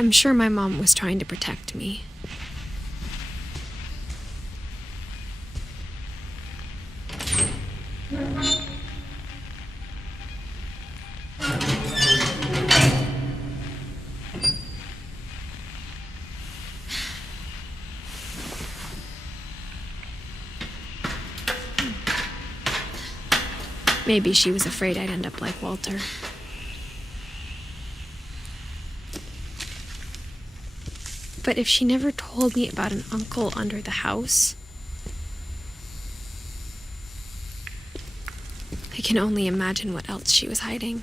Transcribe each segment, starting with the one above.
I'm sure my mom was trying to protect me. Maybe she was afraid I'd end up like Walter. But if she never told me about an uncle under the house, I can only imagine what else she was hiding.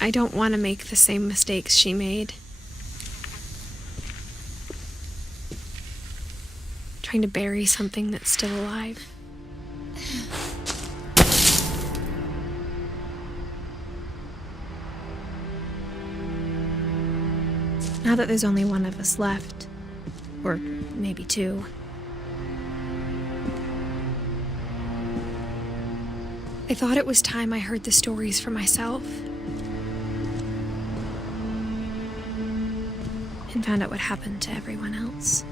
I don't want to make the same mistakes she made. Trying to bury something that's still alive. Now that there's only one of us left, or maybe two, I thought it was time I heard the stories for myself and found out what happened to everyone else.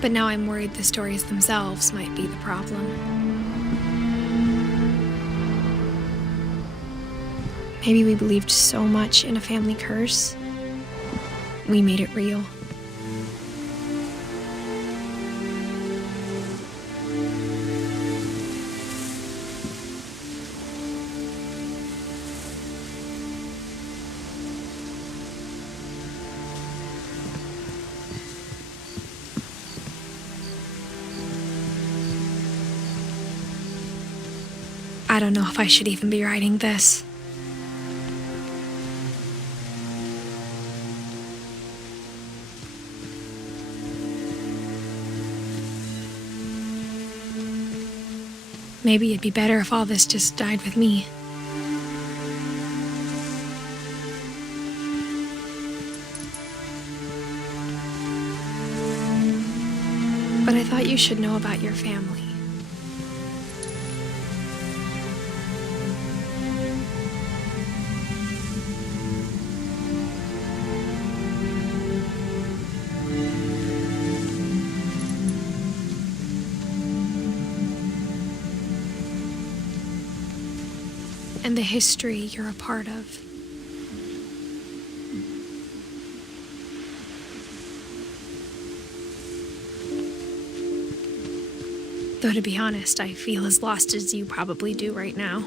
But now I'm worried the stories themselves might be the problem. Maybe we believed so much in a family curse, we made it real. I don't know if I should even be writing this. Maybe it'd be better if all this just died with me. But I thought you should know about your family. And the history you're a part of. Though to be honest, I feel as lost as you probably do right now.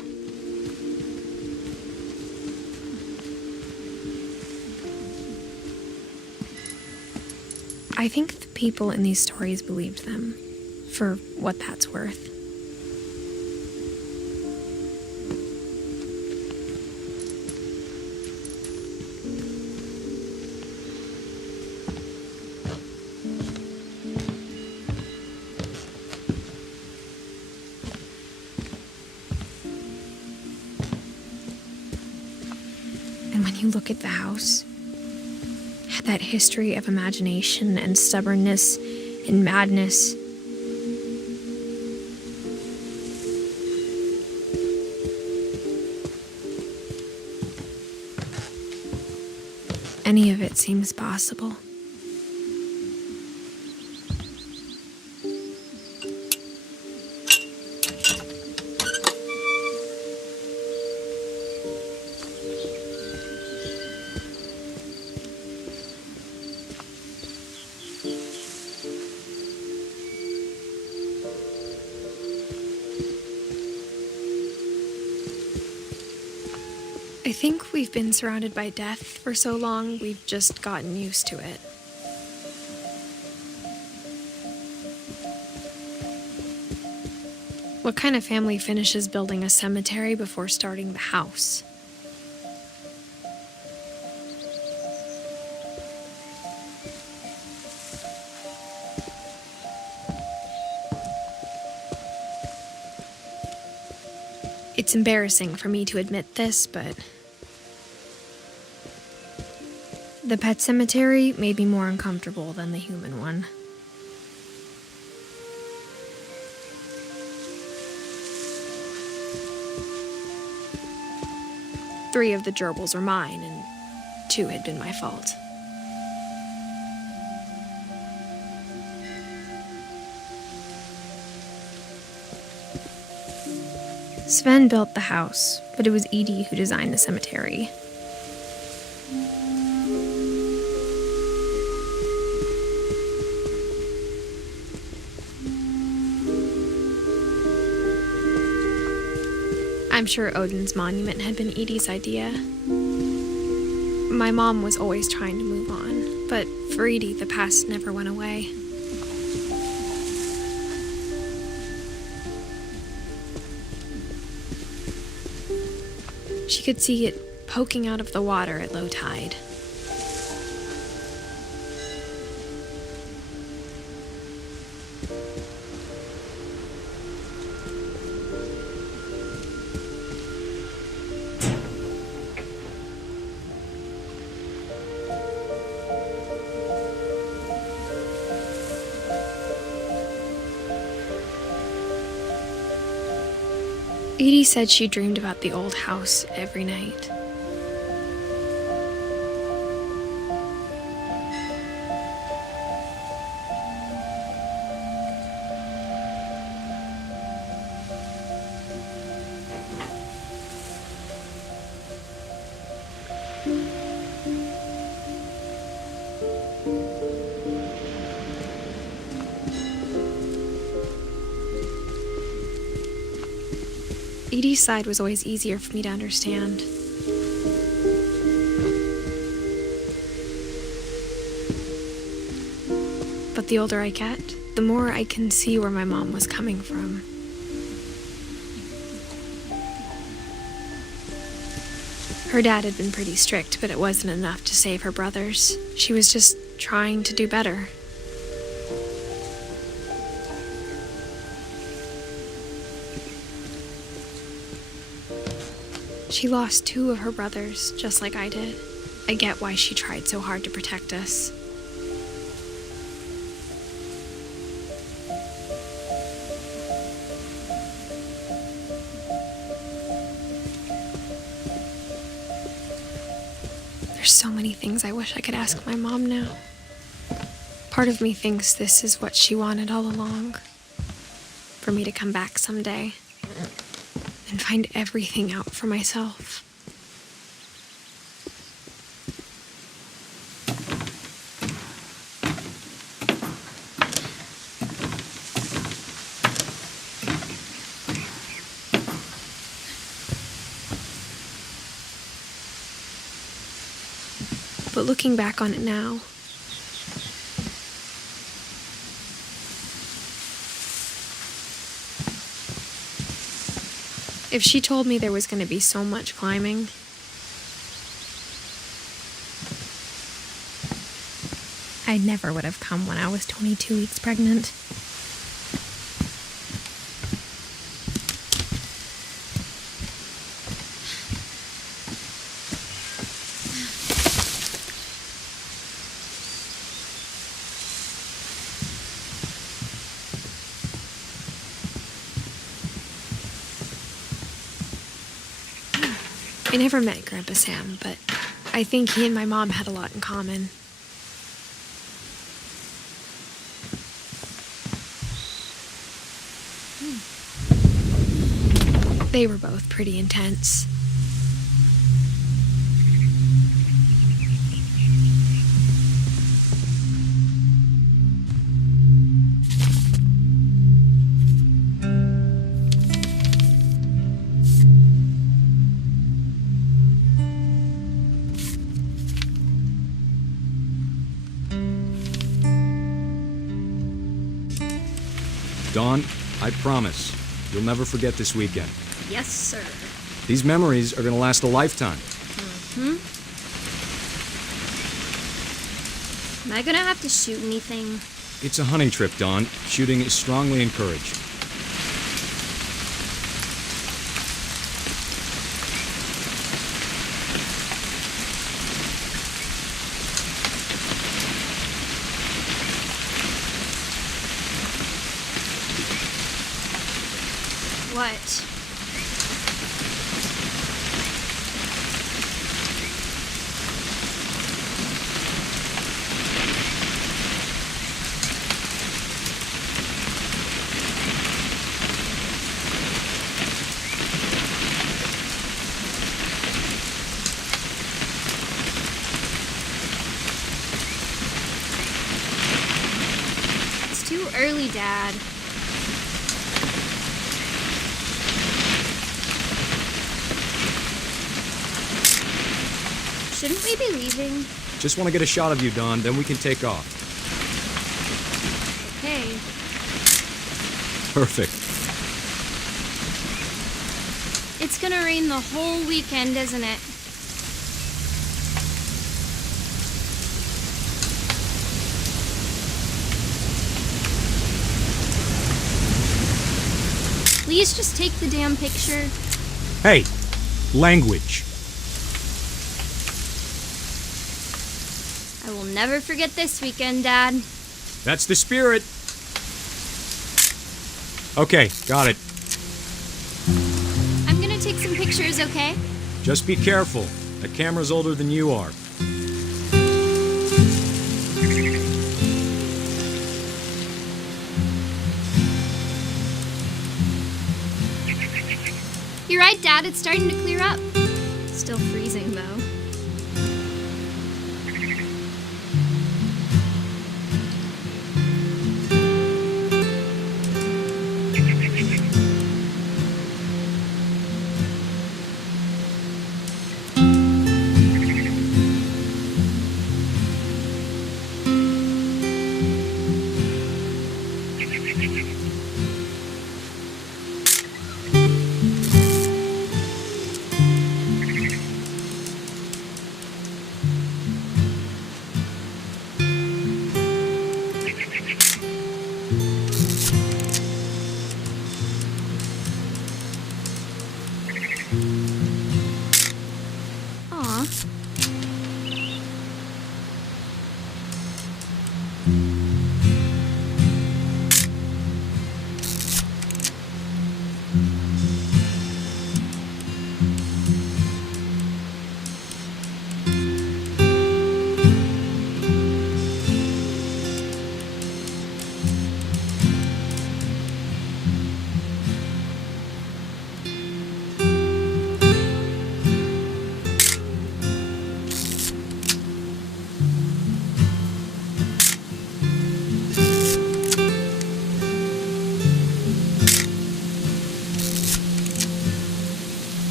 I think the people in these stories believed them, for what that's worth. And when you look at the house, it had that history of imagination and stubbornness and madness. Any of it seems possible. I think we've been surrounded by death for so long, we've just gotten used to it. What kind of family finishes building a cemetery before starting the house? It's embarrassing for me to admit this, but the pet cemetery made me more uncomfortable than the human one. 3 of the gerbils were mine, and 2 had been my fault. Sven built the house, but it was Edie who designed the cemetery. I'm sure Odin's monument had been Edie's idea. My mom was always trying to move on, but for Edie, the past never went away. She could see it poking out of the water at low tide. Edie said she dreamed about the old house every night. Edie's side was always easier for me to understand. But the older I get, the more I can see where my mom was coming from. Her dad had been pretty strict, but it wasn't enough to save her brothers. She was just trying to do better. She lost 2 of her brothers, just like I did. I get why she tried so hard to protect us. There's so many things I wish I could ask my mom now. Part of me thinks this is what she wanted all along. For me to come back someday and find everything out for myself. But looking back on it now, if she told me there was going to be so much climbing, I never would have come when I was 22 weeks pregnant. I never met Grandpa Sam, but I think he and my mom had a lot in common. They were both pretty intense. Dawn, I promise, you'll never forget this weekend. Yes, sir. These memories are gonna last a lifetime. Am I gonna have to shoot anything? It's a hunting trip, Dawn. Shooting is strongly encouraged. What? early, Dad. Shouldn't we be leaving? Just want to get a shot of you, Dawn, then we can take off. Okay. Perfect. It's gonna rain the whole weekend, isn't it? Please just take the damn picture. Hey, language. I will never forget this weekend, Dad. That's the spirit. Okay, got it. I'm gonna take some pictures, okay? Just be careful. That camera's older than you are. You're right, Dad. It's starting to clear up. Still freezing, though. Aw.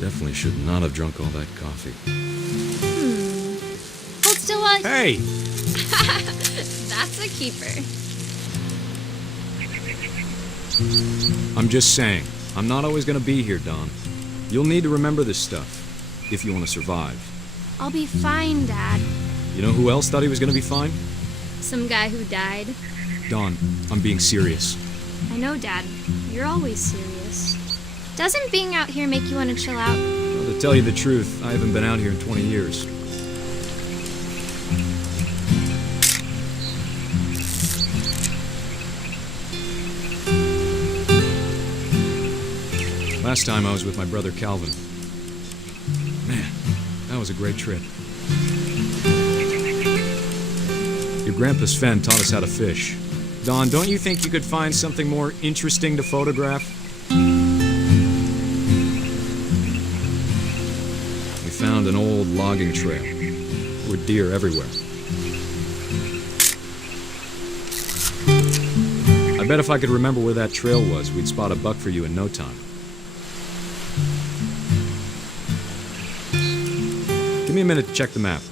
Definitely should not have drunk all that coffee. Hold still while... Hey! That's a keeper. I'm just saying, I'm not always gonna be here, Dawn. You'll need to remember this stuff, if you want to survive. I'll be fine, Dad. You know who else thought he was gonna be fine? Some guy who died. Dawn, I'm being serious. I know, Dad. You're always serious. Doesn't being out here make you want to chill out? Well, to tell you the truth, I haven't been out here in 20 years. Last time I was with my brother Calvin. Man, that was a great trip. Your grandpa Sven taught us how to fish. Dawn, don't you think you could find something more interesting to photograph? We found an old logging trail. There were deer everywhere. I bet if I could remember where that trail was, we'd spot a buck for you in no time. Give me a minute to check the map.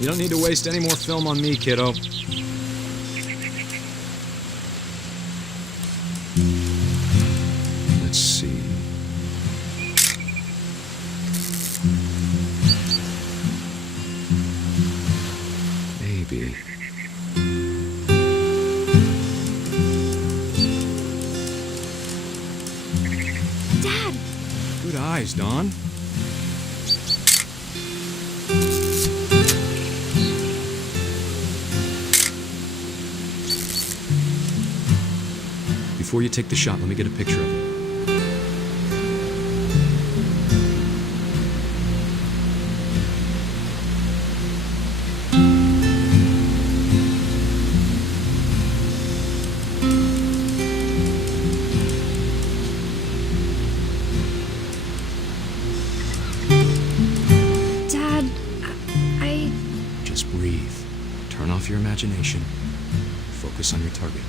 You don't need to waste any more film on me, kiddo. Let's see. Maybe. Dad! Good eyes, Dawn. Before you take the shot, let me get a picture of you. imagination. Focus on your target.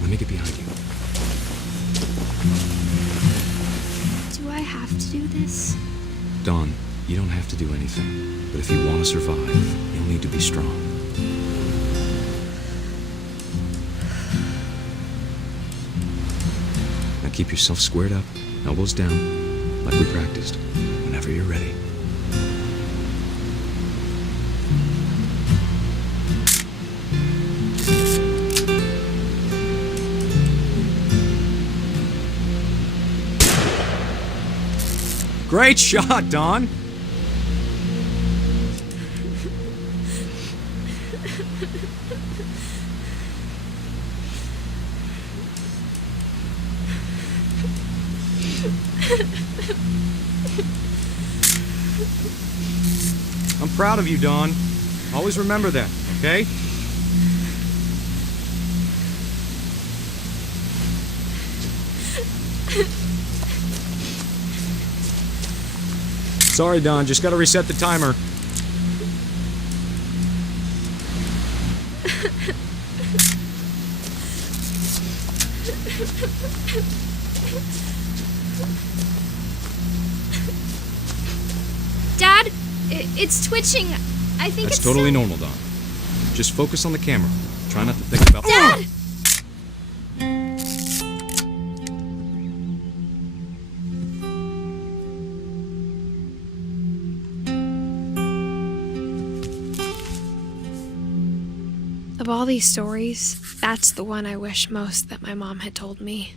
Let me get behind you. Do I have to do this? Dawn, you don't have to do anything. But if you want to survive, you'll need to be strong. Now keep yourself squared up, elbows down, like we practiced, whenever you're ready. Great shot, Dawn! I'm proud of you, Dawn. Always remember that, okay? Sorry, Dawn, just gotta reset the timer. Dad, it's twitching. I think That's it's totally still... normal, Dawn. Just focus on the camera. Try not to think about... Dad! Of all these stories, that's the one I wish most that my mom had told me.